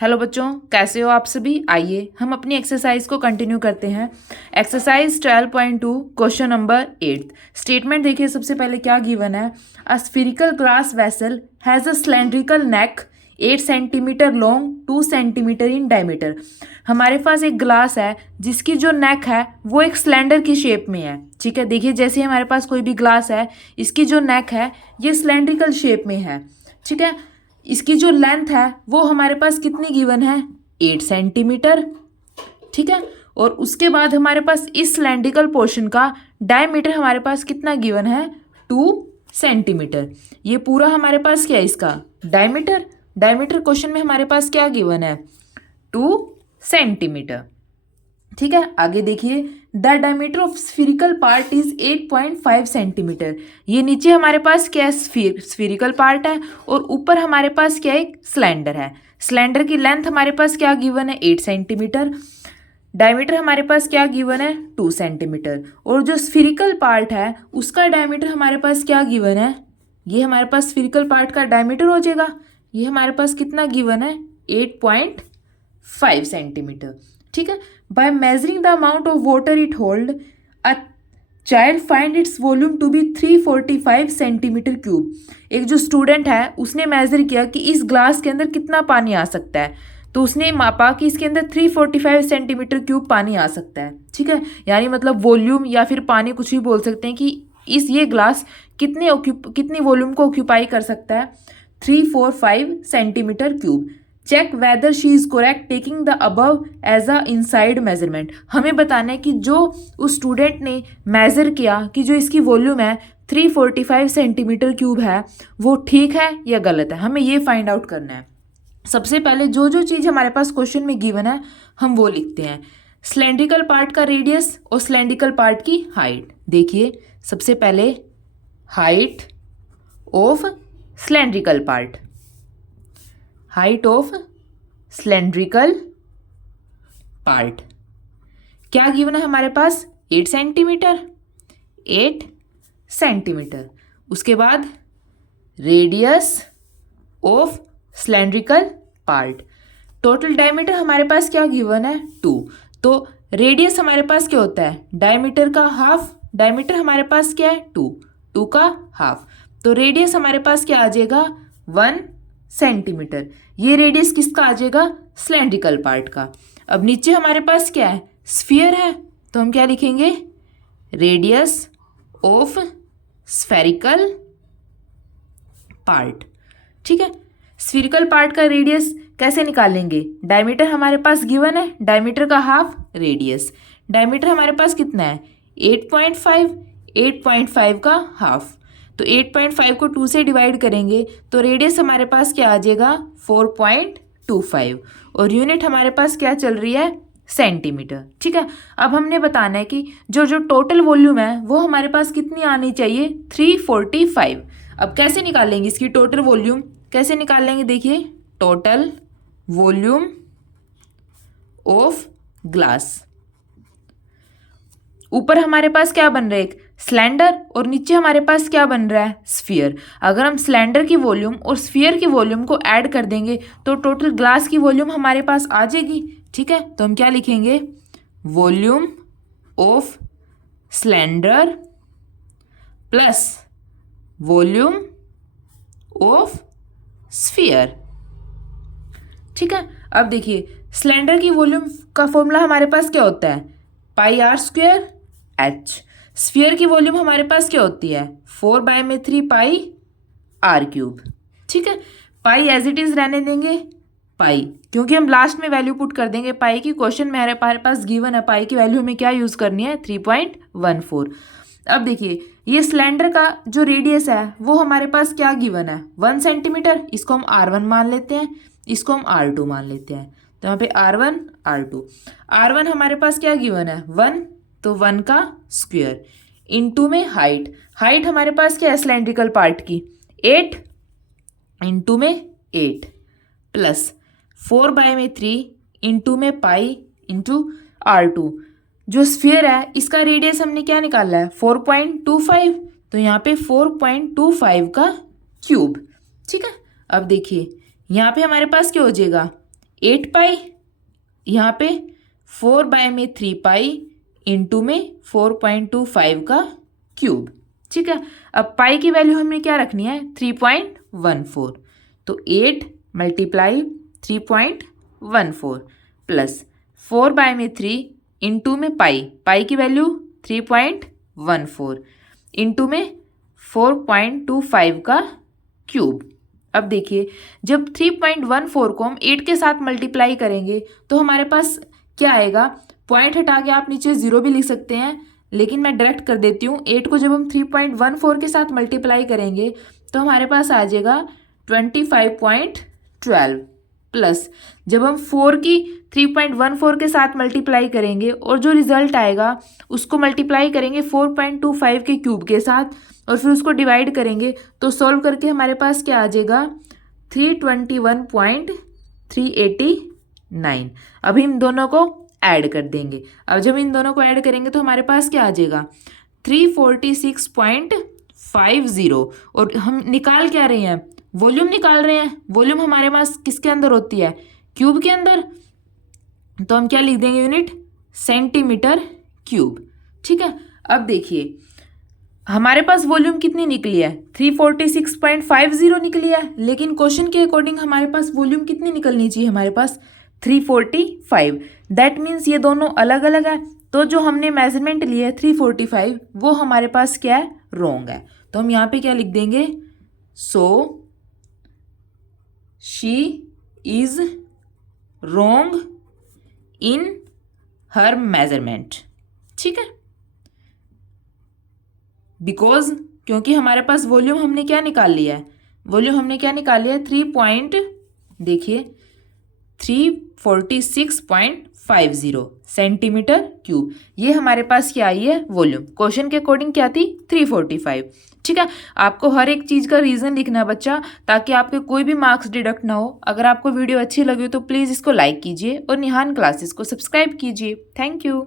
Hello बच्चों, कैसे हो आप सभी। आइए हम अपनी एक्सरसाइज को कंटिन्यू करते हैं। Exercise 12.2 question number 8। स्टेटमेंट देखिए, सबसे पहले क्या गिवन है। A spherical glass vessel has a cylindrical neck 8 centimetre long 2 centimetre in diameter. हमारे पास एक ग्लास है जिसकी जो नेक है वो एक सिलेंडर की शेप में है। ठीक है, देखिए जैसे हमारे पास कोई भी ग्लास है, इसकी जो नेक है ये सिलेंड्रिकल शेप में है। ठीक है, इसकी जो लेंथ है वो हमारे पास कितनी गिवन है, 8 सेंटीमीटर। ठीक है, और उसके बाद हमारे पास इस सिलेंड्रिकल पोर्शन का डायमीटर हमारे पास कितना गिवन है, 2 सेंटीमीटर। ये पूरा हमारे पास क्या है, इसका डायमीटर। डायमीटर क्वेश्चन में हमारे पास क्या गिवन है, 2 सेंटीमीटर। ठीक है, आगे देखिए, the diameter of spherical part is 8.5 centimetre. ये नीचे हमारे पास क्या है, स्फीरिकल पार्ट है, और ऊपर हमारे पास क्या है, एक सिलेंडर है। सिलेंडर की लेंथ हमारे पास क्या गिवन है, 8 सेंटीमीटर। डायमीटर हमारे पास क्या गिवन है, 2 सेंटीमीटर। और जो स्फीरिकल पार्ट है उसका डायमीटर हमारे पास क्या गिवन है, ये हमारे पास स्फीरिकल पार्ट का डायमीटर हो जाएगा, ये हमारे पास कितना गिवन है, 8.5 सेंटीमीटर। ठीक है, by measuring the amount of water it hold a child find its volume to be 345 centimetre cube. एक जो स्टूडेंट है उसने मेजर किया कि इस ग्लास के अंदर कितना पानी आ सकता है, तो उसने मापा कि इसके अंदर 345 सेंटीमीटर क्यूब पानी आ सकता है। ठीक है, यानी मतलब वॉल्यूम या फिर पानी कुछ भी बोल सकते हैं कि ये ग्लास कितनी वॉल्यूम को ऑक्यूपाई कर सकता है, 345 centimetre cube. Check whether she is correct taking the above as a inside measurement. हमें बताना है कि जो उस स्टूडेंट ने मेजर किया कि जो इसकी वॉल्यूम है 345 सेंटीमीटर क्यूब है, वो ठीक है या गलत है, हमें ये फाइंड आउट करना है। सबसे पहले जो जो चीज़ हमारे पास क्वेश्चन में गिवन है हम वो लिखते हैं। सिलेंड्रिकल पार्ट का रेडियस और सिलेंड्रिकल पार्ट की हाइट। देखिए सबसे पहले height of cylindrical part, height of cylindrical part क्या गिवन है हमारे पास, 8 सेंटीमीटर, 8 सेंटीमीटर। उसके बाद radius of cylindrical part, total diameter हमारे पास क्या गिवन है, 2। तो रेडियस हमारे पास क्या होता है, डायमीटर का हाफ। डायमीटर हमारे पास क्या है, 2 का हाफ। तो रेडियस हमारे पास क्या आ जाएगा, 1 सेंटीमीटर। ये रेडियस किसका आ जाएगा, सिलेंड्रिकल पार्ट का। अब नीचे हमारे पास क्या है, स्फीयर है, तो हम क्या लिखेंगे, रेडियस ऑफ स्फेरिकल पार्ट। ठीक है, स्फीरिकल पार्ट का रेडियस कैसे निकालेंगे, डायमीटर हमारे पास गिवन है, डायमीटर का हाफ रेडियस। डायमीटर हमारे पास कितना है, 8.5, 8.5 का हाफ। तो 8.5 को 2 से डिवाइड करेंगे तो रेडियस हमारे पास क्या आ जाएगा, 4.25, और यूनिट हमारे पास क्या चल रही है, सेंटीमीटर। ठीक है, अब हमने बताना है कि जो जो टोटल वॉल्यूम है वो हमारे पास कितनी आनी चाहिए, 345। अब कैसे निकालेंगे इसकी टोटल वॉल्यूम, कैसे निकालेंगे, देखिए टोटल वॉल्यूम ऑफ ग्लास। ऊपर हमारे पास क्या बन रहा है, एक सिलेंडर, और नीचे हमारे पास क्या बन रहा है, स्फीयर। अगर हम सिलेंडर की वॉल्यूम और स्फीयर की वॉल्यूम को ऐड कर देंगे तो टोटल ग्लास की वॉल्यूम हमारे पास आ जाएगी। ठीक है, तो हम क्या लिखेंगे, volume of cylinder plus volume of sphere. ठीक है, अब देखिए सिलेंडर की वॉल्यूम का फॉर्मूला हमारे पास क्या होता है, पाई आर स्क्वायर एच। स्फीयर की वॉल्यूम हमारे पास क्या होती है, 4/3 पाई आर क्यूब। ठीक है, पाई एज इट इज रहने देंगे, पाई क्योंकि हम लास्ट में वैल्यू पुट कर देंगे पाई की। क्वेश्चन में हमारे पास गिवन है पाई की वैल्यू हमें क्या यूज करनी है, 3.14। अब देखिए ये सिलेंडर का जो रेडियस है वो हमारे पास क्या गिवन है, 1 सेंटीमीटर। इसको हम R1 मान लेते हैं, इसको हम R2 मान लेते हैं। तो यहाँ पे R1 R2, R1 हमारे पास क्या गिवन है, 1, तो 1 का स्क्वायर इनटू में हाइट। हाइट हमारे पास क्या है सिलेंड्रिकल पार्ट की, 8 इनटू में 8 प्लस 4/3 इनटू में पाई इनटू R2। जो स्फीयर है इसका रेडियस हमने क्या निकाला है, 4.25, तो यहाँ पे 4.25 का क्यूब। ठीक है, अब देखिए यहाँ पे हमारे पास क्या हो जाएगा, 8 पाई, यहाँ पे 4 बाय में 3 पाई इंटू में 4.25 का क्यूब। ठीक है, अब पाई की वैल्यू हमने क्या रखनी है 3.14, तो 8 मल्टीप्लाई 3.14 प्लस 4 बाय में 3 इंटू में पाई की वैल्यू 3.14 इंटू में 4.25 का क्यूब। अब देखिए जब 3.14 को हम 8 के साथ मल्टीप्लाई करेंगे तो हमारे पास क्या आएगा, पॉइंट हटा के आप नीचे 0 भी लिख सकते हैं, लेकिन मैं डायरेक्ट कर देती हूँ। 8 को जब हम 3.14 के साथ मल्टीप्लाई करेंगे तो हमारे पास आ जाएगा 25.12 प्लस जब हम 4 की 3.14 के साथ मल्टीप्लाई करेंगे और जो रिजल्ट आएगा उसको मल्टीप्लाई करेंगे 4.25 के क्यूब के साथ और फिर उसको डिवाइड करेंगे, तो सॉल्व करके हमारे पास क्या आ जाएगा 321.389। अभी इन दोनों को ऐड कर देंगे। अब जब इन दोनों को ऐड करेंगे तो हमारे पास क्या आ जाएगा 346.50। और हम निकाल क्या रहे हैं, वॉल्यूम निकाल रहे हैं। वॉल्यूम हमारे पास किसके अंदर होती है, क्यूब के अंदर, तो हम क्या लिख देंगे यूनिट सेंटीमीटर क्यूब। ठीक है, अब देखिए हमारे पास वॉल्यूम कितनी निकली है 346.50 निकली है, लेकिन क्वेश्चन के अकॉर्डिंग हमारे पास वॉल्यूम कितनी निकलनी चाहिए, हमारे पास 345। दैट मीन्स ये दोनों अलग अलग है, तो जो हमने मेजरमेंट लिया है 345 वो हमारे पास क्या है, रॉन्ग है। तो हम यहाँ पे क्या लिख देंगे, so she is wrong in her measurement. ठीक है, बिकॉज क्योंकि हमारे पास वॉल्यूम हमने क्या निकाल लिया है, वॉल्यूम हमने क्या निकाल लिया है 346.50 सेंटीमीटर क्यूब। ये हमारे पास क्या आई है वॉल्यूम, क्वेश्चन के अकॉर्डिंग क्या थी 345। ठीक है, आपको हर एक चीज़ का रीज़न लिखना है बच्चा, ताकि आपके कोई भी मार्क्स डिडक्ट ना हो। अगर आपको वीडियो अच्छी लगी हो तो प्लीज़ इसको लाइक कीजिए और निहान क्लासेस को सब्सक्राइब कीजिए। Thank you.